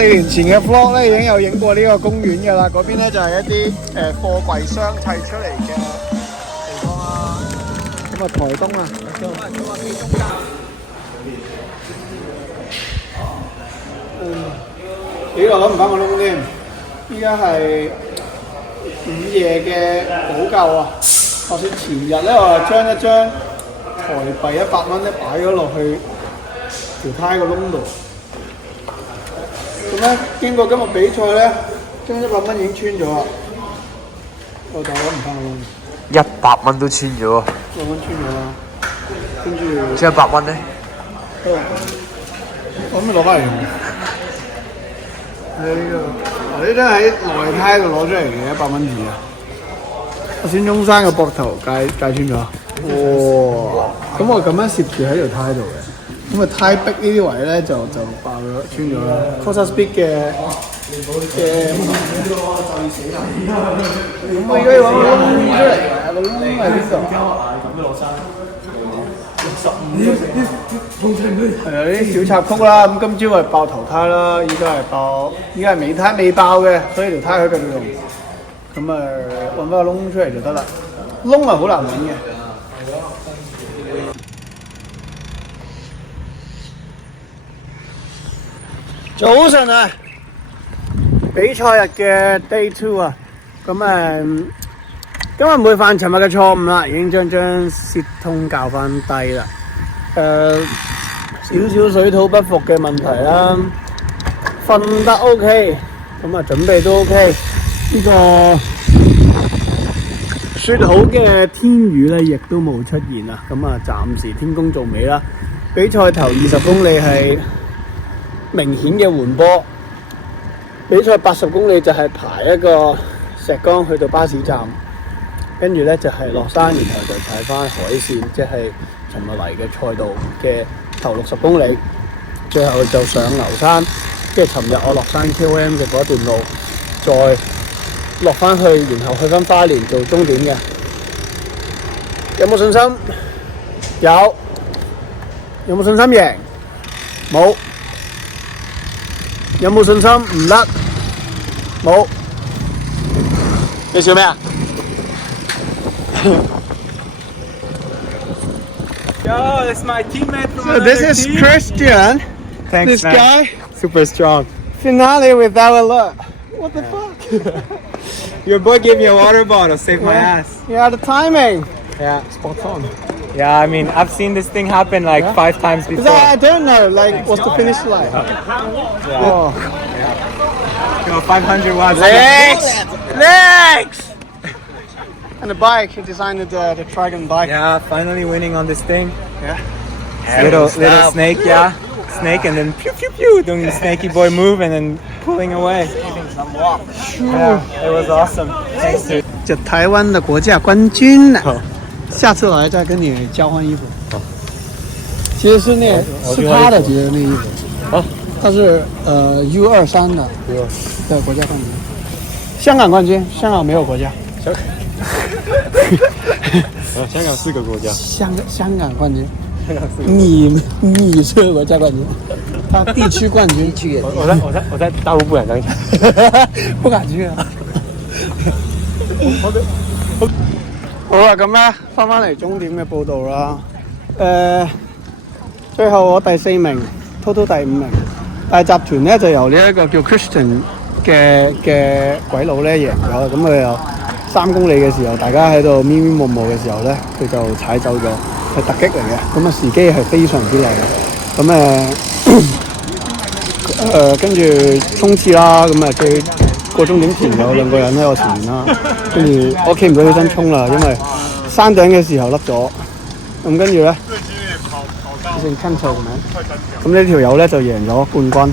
4年前嘅 vlog 咧已經有影過呢個公園㗎啦，嗰邊咧就係一啲貨櫃箱砌出嚟嘅地方啦。咁啊，台東啊，咦，我攞唔翻個窿添，依家係午夜嘅補救啊！話說前日咧，我就將一張台幣100蚊咧擺咗落去條呔個窿度。咁咧經過今日比賽咧，將100蚊已經穿咗啦。我就攞唔翻個窿。100蚊都穿咗啊！100蚊穿咗啦，跟住。即係100蚊咧？我可唔可以攞翻嚟用？呢張喺內呔度攞出嚟嘅100蚊紙啊！孫中山嘅膊頭戒穿咗。哇！咁我咁樣攝住喺條呔度嘅。咁啊，太逼呢啲位咧就爆咗穿咗啦。Costa Speed 嘅，咁我而家要揾個窿出嚟啊！個窿喺邊度？係啊，啲小插曲啦。咁今朝係爆頭胎啦，依家係尾胎未爆嘅，所以條胎可以繼續用。咁啊，揾翻個窿出嚟就得啦。窿係好難揾嘅。早晨啊，比賽日嘅 Day 2啊，咁今日唔會犯尋日嘅錯誤啦，已經將舌通校翻低啦。少少水土不服嘅問題啦，瞓得 OK， 咁啊準備都 OK。呢個説好嘅天雨咧，亦都冇出現啊。咁啊，暫時天公造美啦。比賽頭20公里係明顯嘅緩波，比賽80公里就係爬一個石崗去到巴士站，跟住咧就係落山，然後就踩翻海線，即係尋日嚟嘅賽道嘅頭60公里，最後就上牛山，即係尋日我落山 KOM 嘅嗰段路，再落翻去，然後去翻花蓮做終點嘅。有冇信心？有。有冇信心贏？冇。有冇信心唔甩？冇。你笑咩啊？Yo, this is my teammate from So this is team. Christian. Thanks, this man. guy. Super strong. Finale without a look. What the fuck? Your boy gave me a water bottle, saved my ass. Yeah, the timing. Yeah. Spot on. Yeah, I mean, I've seen this thing happen like 5 times before. I don't know, like, what's the finish line? Yeah. Oh. Go 500 watts. Legs! And the bike, he designed the Dragon bike. Yeah, finally winning on this thing. Yeah. Little snake, yeah. Snake and then pew pew pew doing the snaky boy move and then pulling away. Yeah, it was awesome. Thanks, dude. 这台湾的国家冠军呢，下次来再跟你交换衣服。其实是是他的，其实那衣服。啊，他是U23的，对，国家冠军。香港冠军，香港没有国家。香港4个国家。香港冠军。你是国家冠军，他地區冠軍。我在大陸不敢當選，不敢去啊！好啦，咁咧翻嚟終點嘅報道啦。最後我第4名 ，total 第5名。但係集團咧就由呢一個叫 Christian 嘅鬼佬咧贏咗，咁佢又3公里嘅時候，大家喺度咪咪摸摸嘅時候咧，佢就踩走咗。係突擊嚟嘅，咁啊時機係非常之靚嘅，咁跟住衝刺啦，咁啊最過終點前有2個人喺我前面啦，跟住我企唔到起身衝啦，因為山頂嘅時候甩咗，咁跟住咧成 cancel 咁呢條友咧就贏咗冠軍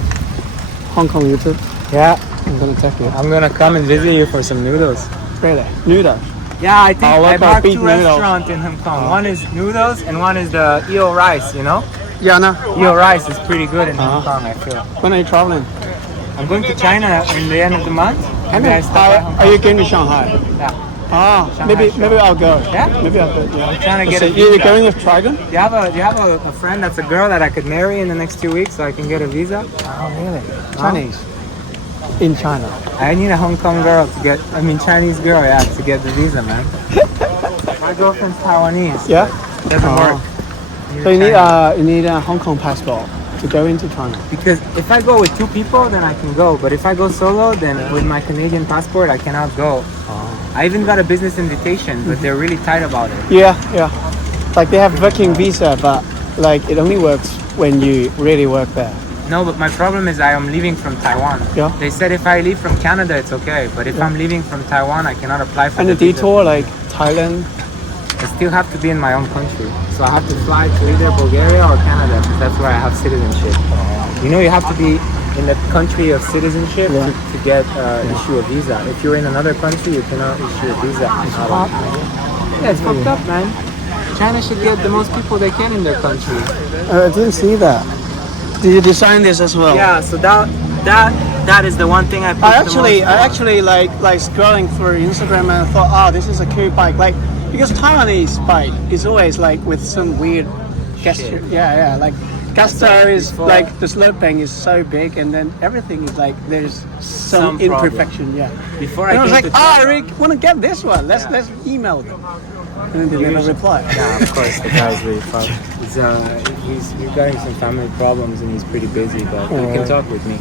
，Hong Kong YouTube。Yeah, I'm gonna check it. I'm gonna come and visit you for some noodles. Really? Noodles? Yeah, I think I marked 2 noodle. restaurants in Hong Kong. One is noodles and one is the eel rice, you know? Yeah, no. Eel rice is pretty good in Hong Kong, I feel. When are you traveling? I'm going to China in the end of the month. Maybe I stop at Hong Kong. Are you going to Shanghai? Yeah. Ah, maybe I'll go. Yeah? Maybe I'll go. Yeah. I'm trying to get a You're visa. going with Dragon? Do you have a friend that's a girl that I could marry in the next 2 weeks so I can get a visa? Oh, really? Chinese? in China. I need a Hong Kong girl to get, Chinese girl, yeah, to get the visa, man. My girlfriend's Taiwanese. Yeah. Doesn't work. So you need a Hong Kong passport to go into China. Because if I go with 2 people, then I can go. But if I go solo, then with my Canadian passport, I cannot go. I even got a business invitation, but they're really tight about it. Yeah. Like they have working visa, but like it only works when you really work there. No, but my problem is I am leaving from Taiwan. Yeah. They said if I leave from Canada, it's okay. But if I'm leaving from Taiwan, I cannot apply for And the the visa. detour, like Thailand. I still have to be in my own country. So I have to fly to either Bulgaria or Canada, because that's where I have citizenship. You know, you have to be in the country of citizenship Yeah. to get issue a visa. If you're in another country, you cannot issue a visa. Yeah, it's fucked up, man. China should get the most people they can in their country. I didn't see that. Did you design this as well? Yeah, so that is the one thing I. I actually like scrolling through Instagram and I thought, oh, this is a cool bike. Like because Taiwanese bike is always like with some weird gesture. Yeah. Like Gastar is before. like the sloping is so big and then everything is like there's some Some problem. imperfection. Yeah. Before And I was came like, to I Taiwan- want to get this one. Let's email them. And then they never reply. Yeah, of course, the guy's really fucked. He's getting some family problems and he's pretty busy, but he can talk with me.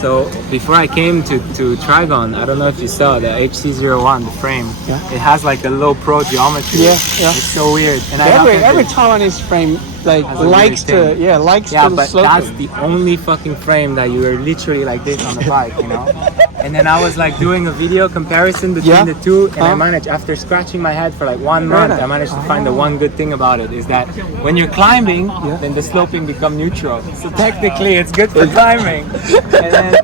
So before I came to Trigon, I don't know if you saw the HC01, the frame. Yeah. It has like the low pro geometry. Yeah. It's so weird. And Every Taiwanese frame like Has a weird likes to thing. likes Yeah, to but slope that's it. the only fucking frame that you are literally like this on the bike, you know? And then I was like doing a video comparison between Yeah. the two, and I managed, after scratching my head for like 1 month, I managed to find the one good thing about it is that when you're climbing, then the sloping become neutral. So technically it's good for climbing. And then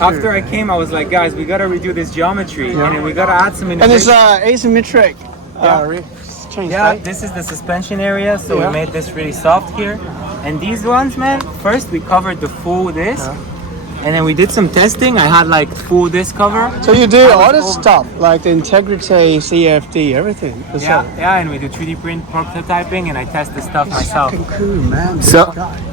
after I came, I was like, guys, we gotta redo this geometry, and then we gotta add some And innovation. it's asymmetric. Change, Yeah, right? this is the suspension area, so Yeah. we made this really soft here. And these ones, man, first we covered the full disc, and then we did some testing. I had like full disc cover. So you do I was all this over- stuff, like the integrity, CFD, everything. Yeah, and we do 3D print prototyping, and I test the stuff myself. Fucking cool, man.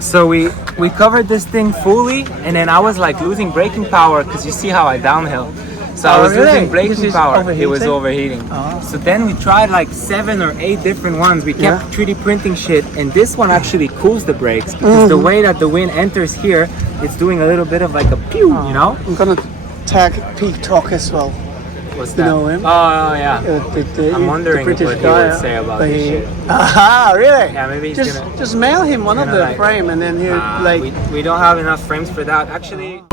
So we covered this thing fully, and then I was like losing braking power because you see how I downhill. So I Oh, was really? losing Because braking it's power. It was overheating? overheating. So then we tried like 7 or 8 different ones. We kept 3D printing shit, and this one actually cools the brakes because the way that the wind enters here, it's doing a little bit of like a pew, you know? I'm gonna tag Pete Talk as well. What's You that? know him? Oh yeah. I'm wondering what he would say about this shit. Ah, really? Yeah, maybe he's just gonna- just mail him one of gonna, the like- frame and then he'll like. we don't have enough frames for that. Actually.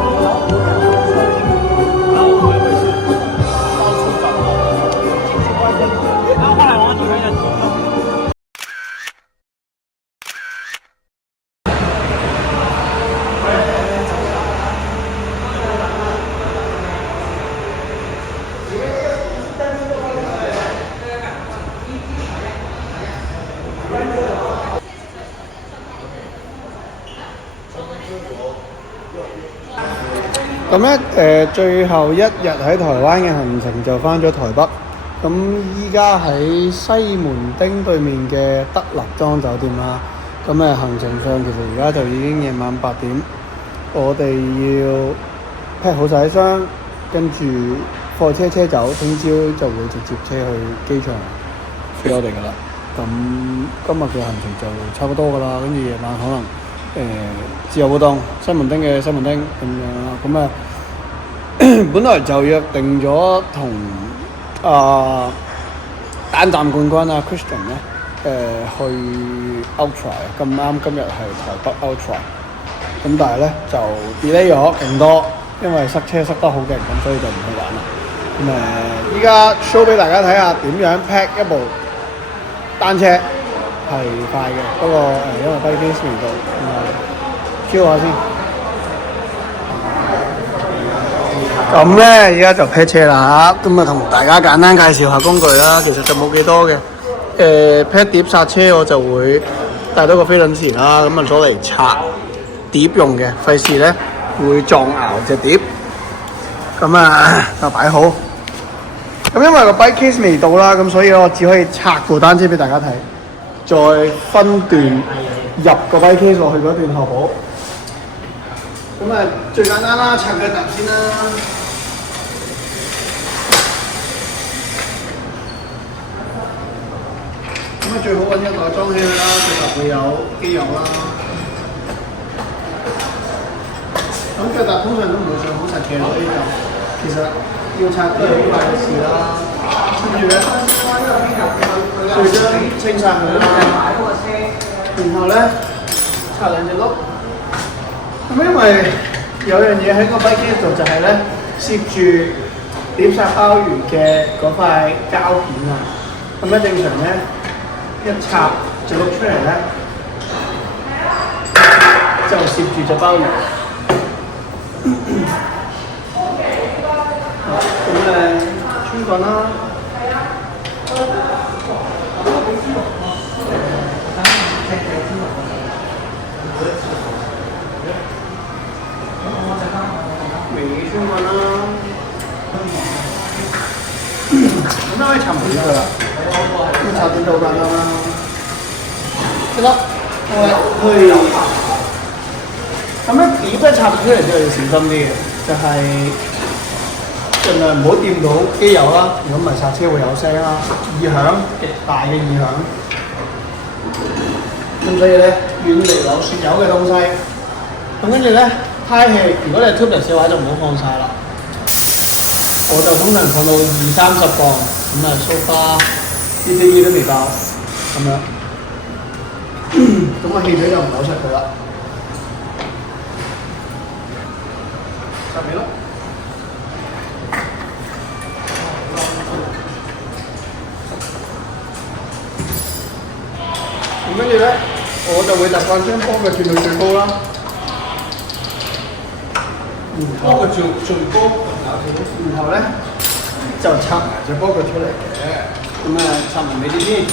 咁咧最後一日喺台灣嘅行程就翻咗台北。咁依家喺西門町對面嘅德立莊酒店啦。咁行程上其實而家就已經夜晚8點，我哋要 pack 好晒啲箱，跟住貨車走，聽朝就會直接車去機場飛我哋噶啦。咁今日嘅行程就差不多噶啦，跟住夜晚可能自由活動，西門町嘅西門町咁樣啦。本來就約定咗同單站冠軍Christian 咧去 Ultra， 咁啱今日係台北 Ultra， 咁但係咧就 delay 咗勁多，因為塞車塞得好勁，咁所以就唔去玩啦。依家 show 俾大家睇下點樣 pack 一部單車係快嘅，不過因為低機未到，咁挑下先。咁咧，而家就 pack 車啦，咁同大家簡單介紹下工具啦。其實就冇幾多嘅。pack 碟剎車我就會帶多個飛輪匙啦，咁攞嚟拆碟用嘅，費事咧會撞淆隻碟。咁就擺好。咁因為個 bike case 未到啦，咁所以我只可以拆部單車俾大家睇，再分段入個 bike case 落去嗰段後補。咁啊，最簡單啦，拆腳踏先啦。咁啊，最好揾一個裝起佢啦，腳踏會有機油啦。咁腳踏通常都唔會上好實嘅，所以就其實要拆都係好快嘅事啦。跟住咧，最將清晒佢啦，然後咧拆兩隻轆。咁因為有樣嘢喺個 bike case 度就係咧攝住點殺鮑魚嘅嗰塊膠片啊。咁咧正常咧一插隻轆出嚟咧，就攝住隻鮑魚。好，咁穿棍啦。微穿棍啦。咁都可以插滿佢啦。咁插點就好簡單啦。得啦，去。咁樣碟咧插出嚟都要小心啲嘅，就係、盡量唔好掂到機油啦，如果唔係剎車會有聲啦，異響極大嘅異響。咁所以咧遠離有雪油嘅東西。咁跟住咧胎氣，如果你係 tubeless 嘅話就唔好放晒啦。我就通常放到20-30磅，咁啊 so far 啲機都未爆，咁樣。咁個氣嘴就唔扭出佢啦。插尾咯。咁跟住咧，我就會習慣將波腳轉到最高啦。波腳最高，然後咧就插埋隻波腳出嚟嘅。咁插埋尾啲添，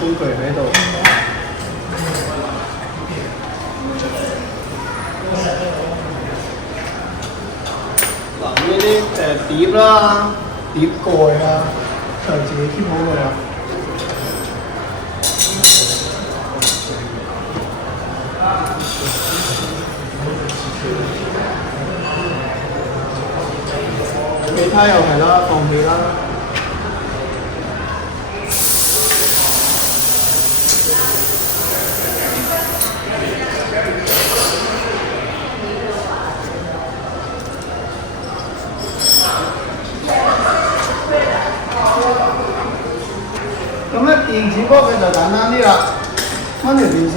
工具喺度。嗱呢啲碟啦、碟蓋啊，就自己貼好佢啦。尾胎又係啦，放氣啦。咁咧電子波佢就簡單啲啦，掹條電線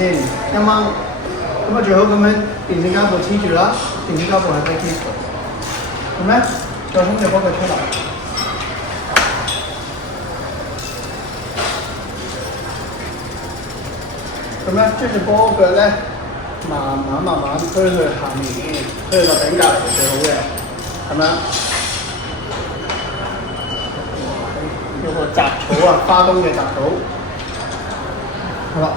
一掹，咁啊最好咁樣電線膠布黐住啦，電線膠布喺 bike case 度，咁咧再掹隻波佢出嚟，咁咧將隻波腳咧慢慢推去下面，推去個頂隔離係最好嘅，咁樣。有個雜草啊，花東嘅雜草，好啦。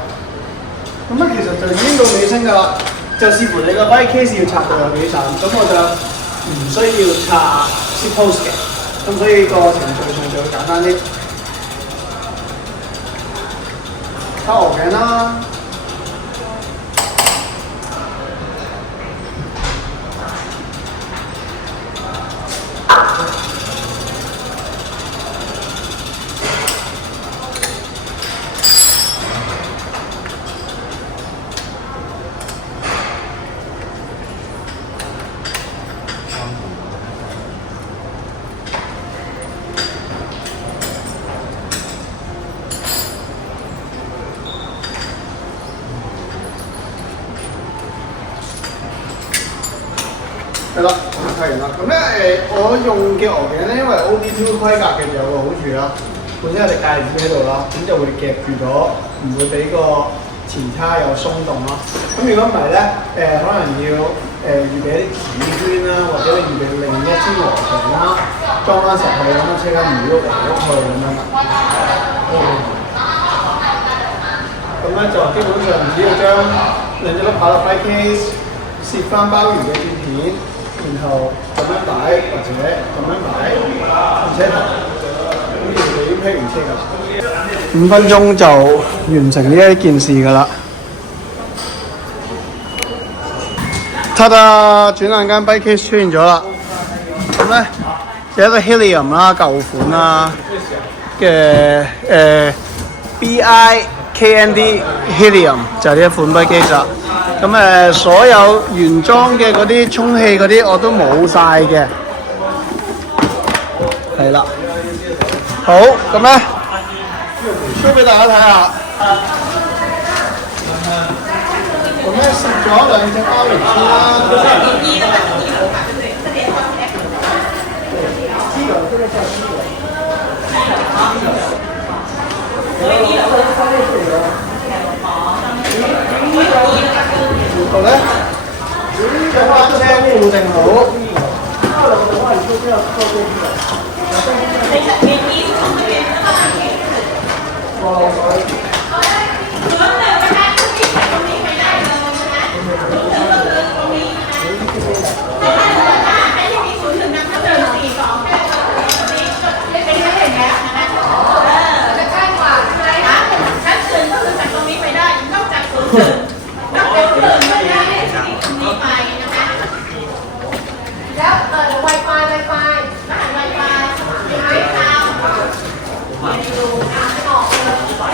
咁其實就已經到尾聲㗎啦，就視乎你個 bike case 要插到有幾長，咁我就唔需要插 seat post 嘅，咁所以個程序上就會簡單啲。插鵝頸啦。係啦，拆完啦。咁咧我用嘅鵝頸咧，因為 OD2 規格嘅就有個好處啦，本身有隻戒指喺度啦，咁就會夾住咗，唔會俾個前叉有鬆動啦。咁如果唔係咧，可能要預備啲紙圈啦，或者你預備另一支鵝頸啦，裝翻實去咁樣，即刻唔喐嚟喐去咁樣。咁咧就基本上只要將兩隻碌跑落 bike case， 攝翻鮑魚嘅片片。然後咁樣擺或者咁樣擺，而且咁就已經批完車㗎啦。5分鐘就完成呢一件事㗎啦。ta da！轉眼間 bike case 出現咗啦。咁咧有一個 Helium 啦，舊款啦嘅BIKND Helium 就係呢一款 bike case 啦。咁所有原裝嘅嗰啲充氣嗰啲我都冇晒嘅。係啦。好，咁咧 show 俾大家睇下。咁咧攝咗兩隻鮑魚先啦。然後咧，將單車固定好。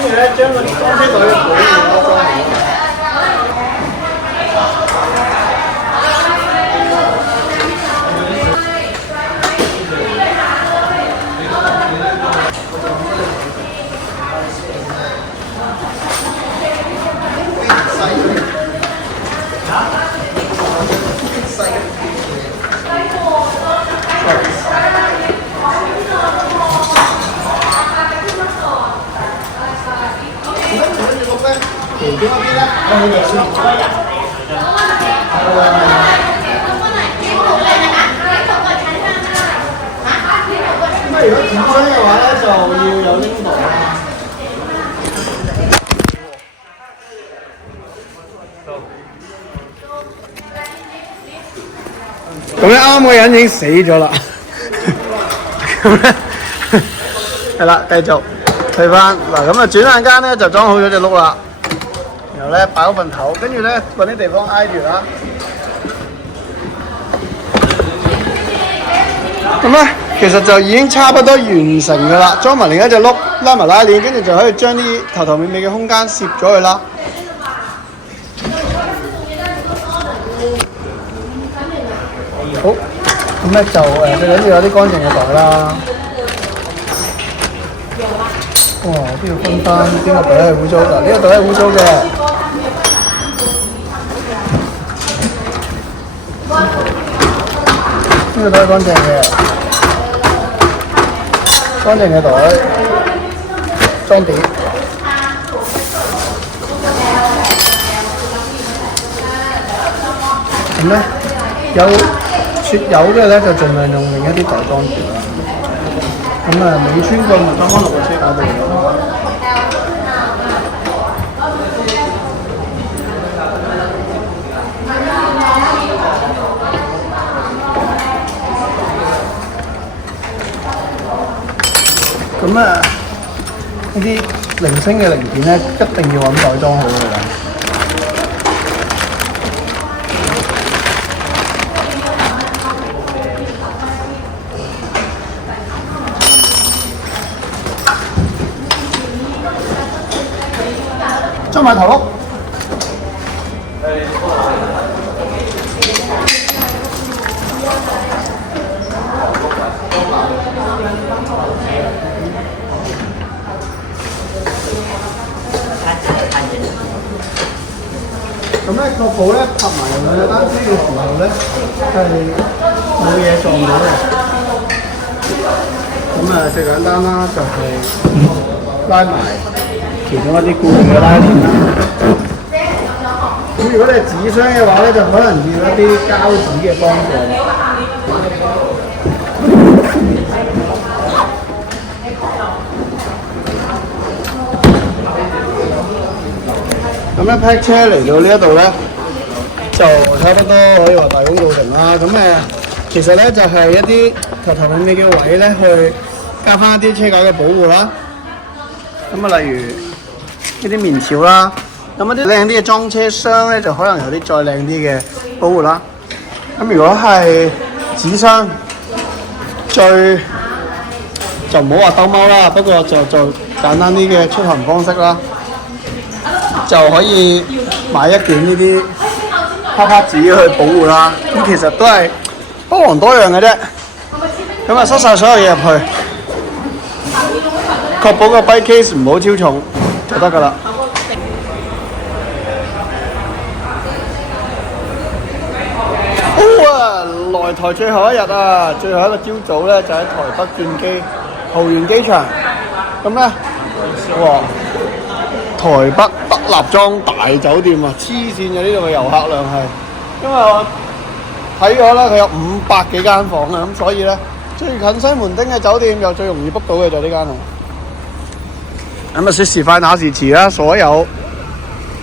跟住咧，將個裝車袋嘅保險包裝好。其中一邊咧，我哋先。咁如果紙箱嘅話咧，就要有拎袋啦。咁咧啱個人已經死咗啦。咁咧係啦，繼續退翻嗱，咁轉眼間咧就裝好咗隻轆啦。然後咧擺好份頭，跟住咧揾啲地方挨住啦。咁咧其實就已經差不多完成㗎啦，裝埋另一隻轆，拉埋拉鏈，跟住就可以將啲頭頭尾尾嘅空間攝咗佢啦。好，咁咧就最緊要有啲乾淨嘅袋啦。哇！都要分翻邊個袋係污糟嗱，呢個袋係污糟嘅。呢個袋係乾淨嘅，乾淨嘅袋裝碟。咁咧有雪油嘅咧，就盡量用另一啲袋裝住啦。咁未穿過咪裝翻落個車架度咯。咁呢啲零星嘅零件咧，一定要揾袋裝好佢啦。裝埋頭轆。咁咧確保咧拍埋兩隻單車嘅時候咧係冇嘢撞到嘅。咁最簡單啦，就係拉埋其中一啲固定嘅拉鏈啦。咁如果你係紙箱嘅話咧，就可能要一啲膠紙嘅幫助。咁一 pack 車嚟到呢一度咧，就差不多可以話大功告成啦。咁其實咧就係一啲頭頭尾尾嘅位咧，去加翻一啲車架嘅保護啦。咁例如呢啲棉條啦，咁一啲靚啲嘅裝車箱咧，就可能有啲再靚啲嘅保護啦。咁如果係紙箱，最就唔好話兜踎啦，不過就簡單啲嘅出行方式啦，就可以買一卷呢啲泡泡紙去保護啦。咁其實都係不遑多讓嘅啫。咁啊，塞晒所有嘢入去，確保個 bike case 唔好超重就得㗎啦。來台最後一日啊，最後一個朝早咧就喺台北轉機桃園機場。咁咧，哇！台北德立莊大酒店啊，黐線嘅呢度嘅遊客量係，因為我睇咗啦，佢有500幾間房啊，咁所以咧最近西門町嘅酒店又最容易 book 到嘅就呢間啦。咁啊，說時快那時遲啦，所有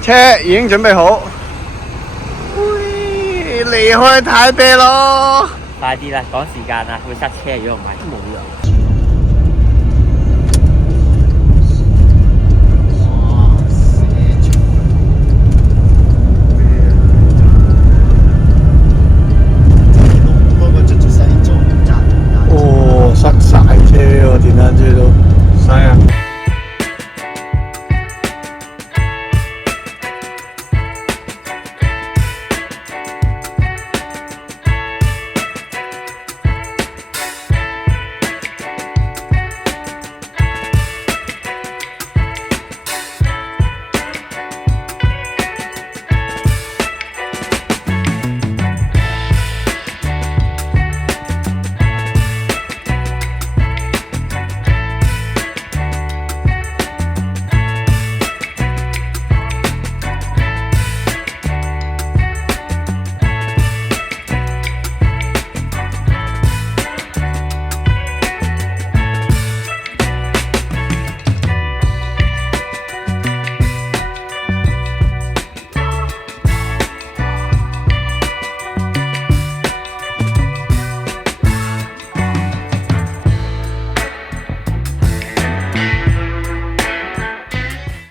車已經準備好。離開台北咯！快啲啦，趕時間啦，會塞車，如果唔係冇啦。